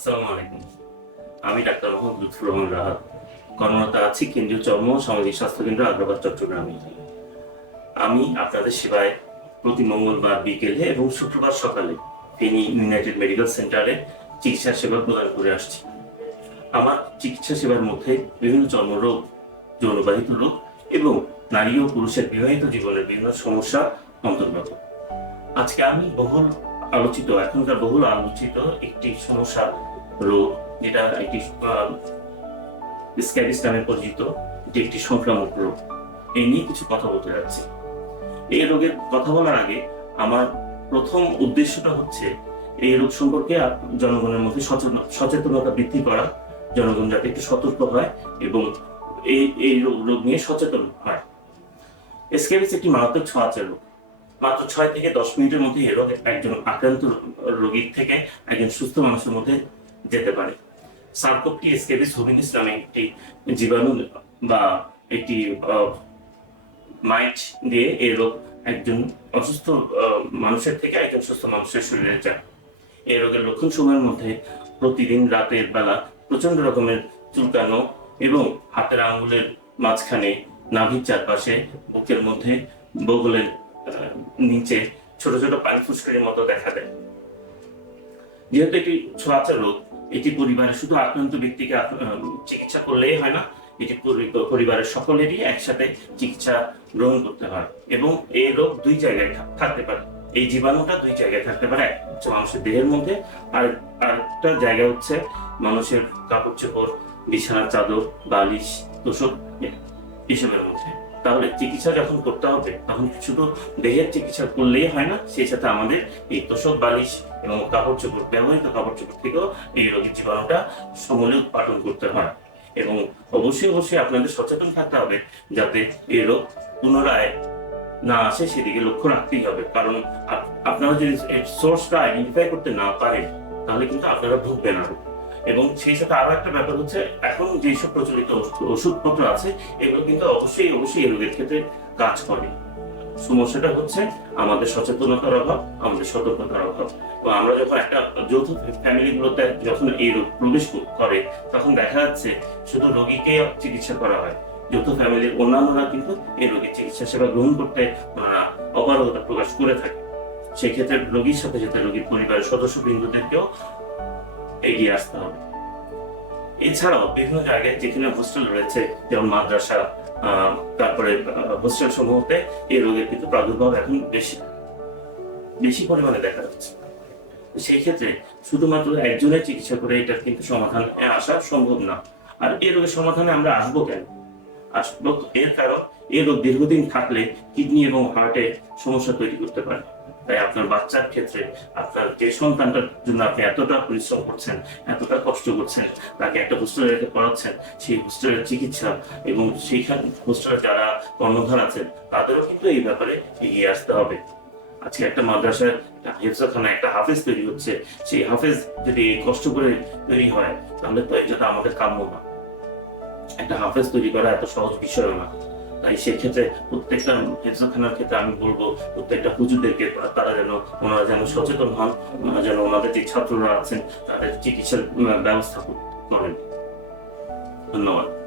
আসসালামু আলাইকুম। আমি ডাক্তার মোহাম্মদ লুৎফুর রহমান রাহাত, কর্মরত আছি কেন্দ্রীয় চর্ম সামাজিক আগ্রাবাদ, চট্টগ্রামে। আমি আপনাদের সেবায় প্রতি মঙ্গলবার বিকেলে এবং শুক্রবার সকালে ইউনাইটেড মেডিকেল সেন্টারে চিকিৎসা সেবা প্রদান করে আসছি। আমার চিকিৎসা সেবার মধ্যে বিভিন্ন চর্মরোগ, যৌনবাহিত রোগ এবং নারী ও পুরুষের বিবাহিত জীবনের বিভিন্ন সমস্যা অন্তর্গত আজকে আমি বহুল আলোচিত, এখনকার বহুল আলোচিত একটি সমস্যা রোগ, যেটা একটি স্ক্যাবিস নামে পরিচিত, এটি একটি সংক্রামক রোগ। এই নিয়ে কিছু কথা বলতে যাচ্ছি। এই রোগের কথা বলার আগে আমার প্রথম উদ্দেশ্যটা হচ্ছে, এই রোগ সম্পর্কে জনগণের মধ্যে সচেতন- সচেতনতা বৃদ্ধি করা, জনগণ যাতে একটু সতর্ক হয় এবং এই এই রোগ নিয়ে সচেতন হয়। স্ক্যাবিস একটি মারাত্মক ছোঁয়াচে রোগ। মাত্র ছয় থেকে দশ মিনিটের মধ্যে এই রোগ একজন আক্রান্ত রোগীর থেকে একজন সুস্থ মানুষের মধ্যে যেতে পারে। সার্কোপটি স্কেবিস হুবিনিস নামে একটি জীবাণু বা একটি মাইট দিয়ে এই রোগ একজন অসুস্থ মানুষের থেকে একজন সুস্থ মানুষের শরীরে যায়। এই রোগের লক্ষণ সময়ের মধ্যে প্রতিদিন রাতের বেলা প্রচণ্ড রকমের চুলকানো এবং হাতের আঙ্গুলের মাঝখানে নাভির চারপাশে বুকের মধ্যে বগলের নিচে ছোট ছোট পানি ফুসকারির মতো দেখা দেয়। যেহেতু এটি ছোঁয়াচে রোগ, এটি পরিবারের শুধু আক্রান্ত ব্যক্তিকে চিকিৎসা করলেই হয় না, এটি পরিবারের সকলেরই একসাথে চিকিৎসা গ্রহণ করতে হয় এবং এই রোগ দুই জায়গায় থাকতে পারে। এই জীবাণুটা দুই জায়গায় থাকতে পারে, এক হচ্ছে মানুষের দেহের মধ্যে, আর আরেকটা জায়গা হচ্ছে মানুষের কাপড় চোপড়, বিছানার চাদর, বালিশ, তোষক, এসবের মধ্যে। তাহলে চিকিৎসা যখন করতে হবে, তখন শুধু দেহের চিকিৎসা করলেই হয় না, সেই সাথে আমাদের এই তোষক বালিশ এবং কাপড় চোপড়, ব্যবহৃত কাপড় চোপড় থেকেও এই রোগের জীবাণুটা সমূলে উৎপাদন করতে হয়। এবং অবশ্যই অবশ্যই আপনাদের সচেতন থাকতে হবে যাতে এই রোগ পুনরায় না আসে, সেদিকে লক্ষ্য রাখতেই হবে। কারণ আপনারা যদি সোর্সটা আইডেন্টিফাই করতে না পারেন, তাহলে কিন্তু আপনারা ভুগবেন আরও। এবং সেই সাথে আরও একটা ব্যাপার হচ্ছে, এখন যেসব প্রচলিত ওষুধপত্র আছে, এগুলো কিন্তু অবশ্যই অবশ্যই রোগের ক্ষেত্রে কাজ করে। সমস্যাটা হচ্ছে আমাদের সচেতনতার অভাব, আমাদের সতর্কতার অভাব। আমরা যখন একটা যৌথ ফ্যামিলি গুলোতে যখন এই রোগ প্রবেশ করে, তখন দেখা যাচ্ছে শুধু রোগীকে চিকিৎসা করা হয়। যৌথ ফ্যামিলির অন্যান্যরা কিন্তু এই রোগীর চিকিৎসা সেবা গ্রহণ করতে অপারগতা প্রকাশ করে থাকে। সেক্ষেত্রে রোগীর সাথে সাথে রোগীর পরিবারের সদস্য বৃন্দদেরকেও এগিয়ে আসতে হবে। এছাড়াও বিভিন্ন জায়গায় যেখানে হোস্টেল রয়েছে, যেমন মাদ্রাসা তারপরে হোস্টেল সমূহতে এই রোগের কিন্তু প্রাদুর্ভাব এখন বেশি বেশি পরিমাণে দেখা যাচ্ছে। সেই ক্ষেত্রে শুধুমাত্র একজনের চিকিৎসা করে এটার কিন্তু সমাধান আসা সম্ভব না। আর এই রোগের সমাধানে আমরা আসব কেন? আসব এর কারণ, এই রোগ দীর্ঘদিন থাকলে কিডনি এবং হার্টে সমস্যা তৈরি করতে পারে। তাই আপনার বাচ্চার ক্ষেত্রে আপনার যে সন্তানটার জন্য আপনি এতটা পরিশ্রম করছেন, এতটা কষ্ট করছেন, তাকে একটা হোস্টেলে রেখে পড়াচ্ছেন, সেই হোস্টেলের চিকিৎসা এবং সেইখানে হোস্টেলে যারা কর্মধার আছেন, তাদেরও কিন্তু এই ব্যাপারে এগিয়ে আসতে হবে। আজকে একটা মাদ্রাসায় হেফজাখানা একটা হাফেজ তৈরি হচ্ছে। সেই হাফেজ যদি কষ্ট করে তৈরি হয়, তাহলে তো এটা আমাদের কাম্য না। একটা হাফেজ তৈরি করা এত সহজ বিষয় না। তাই সেক্ষেত্রে প্রত্যেকটা হেফজাখানার ক্ষেত্রে আমি বলব, প্রত্যেকটা হুজুরদেরকে তারা যেন, ওনারা যেন সচেতন হন যেন ওনাদের যে ছাত্ররা আছেন, তাদের চিকিৎসার ব্যবস্থা করেন। ধন্যবাদ।